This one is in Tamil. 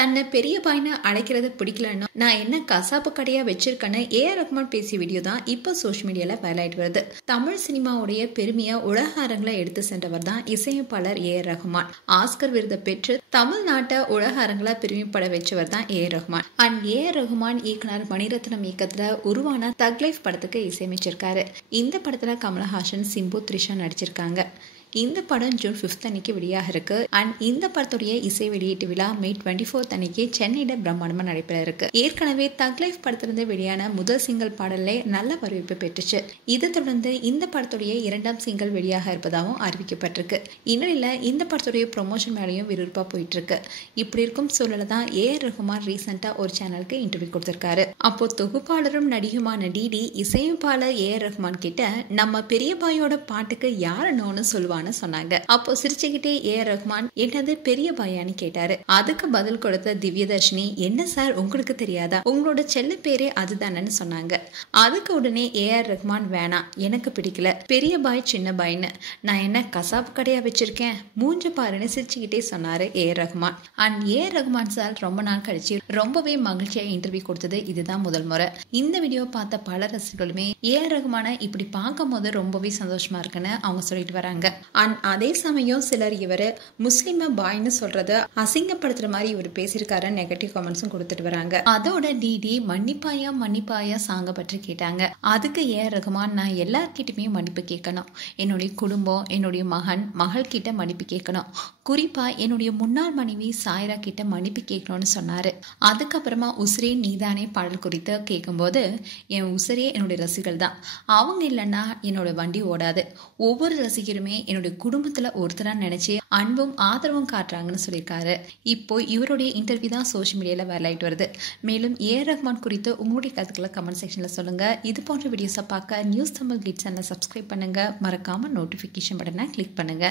தன்னை பெரிய பாய்னு அழைக்கிறது பிடிக்கலன்னா நான் என்ன கசாப்பு கடையா வச்சிருக்கேன்னு ஏஆர் ரஹ்மான் பேசிய வீடியோ தான் இப்போ சோஷியல் மீடியால வைரலாயிட்டு வருது. தமிழ் சினிமாவுடைய பெருமையை உலக அரங்கில் எடுத்து சென்றவர் தான் இசையமைப்பாளர் ஏஆர் ரஹ்மான். ஆஸ்கர் விருதை பெற்று தமிழ்நாட்டை உலக அரங்கில் பெருமைப்பட வச்சவர் தான் AR Rahman. And AR Rahman இயக்குனர் மணிரத்னம் இயக்கத்துல உருவான தக் லைஃப் படத்துக்கு இசையமைச்சிருக்காரு. இந்த படத்துல கமலஹாசன், சிம்பு, த்ரிஷா நடிச்சிருக்காங்க. இந்த படம் ஜூன் 5 அன்னைக்கு வெளியாக இருக்கு. அண்ட் இந்த படத்துடைய இசை வெளியீட்டு விழா மே 24 அன்னைக்கு சென்னையில பிரம்மாண்டமா நடைபெற இருக்கு. ஏற்கனவே தக் லைஃப் படத்திலிருந்து வெளியான முதல் சிங்கிள் பாடலே நல்ல வரவேற்பு பெற்றுச்சு. இதை தொடர்ந்து இந்த படத்துடைய 2ஆம் சிங்கிள் வெளியாக இருப்பதாகவும் அறிவிக்கப்பட்டிருக்கு. இந்நிலையில இந்த படத்துடைய ப்ரொமோஷன் மேலையும் விறுவிறுப்பா போயிட்டு இருக்கு. இப்படி இருக்கும் சூழல தான் ஏஆர் ரஹ்மான் ரீசெண்டா ஒரு சேனலுக்கு இன்டர்வியூ கொடுத்திருக்காரு. அப்போ தொகுப்பாளரும் நடிகுமான டிடி இசையமைப்பாளர் ஏஆர் ரஹ்மான் கிட்ட நம்ம பெரிய பாயோட பாட்டுக்கு யாரு நோன்னு சொல்லுவாங்க சொன்னாங்க. அப்போ சிரிச்சுக்கிட்டே ஏஆர் ரஹ்மான் என்னது பெரிய பாயான்னு கேட்டாரு. அதுக்கு பதில் கொடுத்த திவ்யதர்ஷினி, என்ன சார் உங்களுக்கு தெரியாதா, உங்களோட செல்ல பேரே அதுதானு சொன்னாங்க. அதுக்கு உடனே ஏஆர் ரஹ்மான், வேணாம் எனக்கு பிடிக்கல, பெரிய பாய் சின்ன பாய்னு நான் என்ன கசாப்பு கடையா வச்சிருக்கேன், மூஞ்ச பாருன்னு சிரிச்சுக்கிட்டே சொன்னாரு AR Rahman. And AR Rahman sir ரொம்ப நாள் கழிச்சு ரொம்பவே மகிழ்ச்சியா இன்டர்வியூ கொடுத்தது இதுதான் முதல் முறை. இந்த வீடியோ பார்த்த பல ரசிகர்களுமே ஏஆர் ரஹ்மான இப்படி பார்க்கும் போது ரொம்பவே சந்தோஷமா இருக்குன்னு அவங்க சொல்லிட்டு வராங்க. அண்ட் அதே சமயம் சிலர் இவரு முஸ்லிம பாய்னு சொல்றத அசிங்கப்படுத்துற மாதிரி இவர் பேசியிருக்காரு நெகட்டிவ் கமெண்ட்ஸும் கொடுத்துட்டு வராங்க. அதோட டிடி மன்னிப்பாயா மன்னிப்பாயா சாங்க பற்றி கேட்டாங்க. அதுக்கு ஏஆர் ரஹ்மான், நான் எல்லார்கிட்டயுமே மன்னிப்பு கேட்கணும், என்னுடைய குடும்பம், என்னுடைய மகள் கிட்ட மன்னிப்பு கேட்கணும், குறிப்பா என்னுடைய முன்னாள் மனைவி சாய்ரா கிட்ட மன்னிப்பு கேட்கணும்னு சொன்னாரு. அதுக்கப்புறமா உசிரே நீதானே பாடல் குறித்து கேட்கும்போது, என் உசிரே என்னுடைய ரசிகர்கள் தான், அவங்க இல்லைன்னா என்னோட வண்டி ஓடாது, ஒவ்வொரு ரசிகருமே என்னுடைய குடும்பத்துல ஒருத்தரா நினைச்சு அன்பும் ஆதரவும் காட்டுறாங்கன்னு சொல்லியிருக்காரு. இப்போ இவருடைய இன்டர்வியூ தான் சோஷியல் மீடியால வைரலாயிட்டு வருது. மேலும் ஏஆர் ரஹ்மான் குறித்து உங்களுடைய கருத்துக்களை கமெண்ட் செக்ஷன்ல சொல்லுங்க. இது போன்ற வீடியோஸை பார்க்க நியூஸ் தமிழ் கிட்ஸ் சேனலை சப்ஸ்கிரைப் பண்ணுங்க. மறக்காம நோட்டிபிகேஷன் பட்டனை கிளிக் பண்ணுங்க.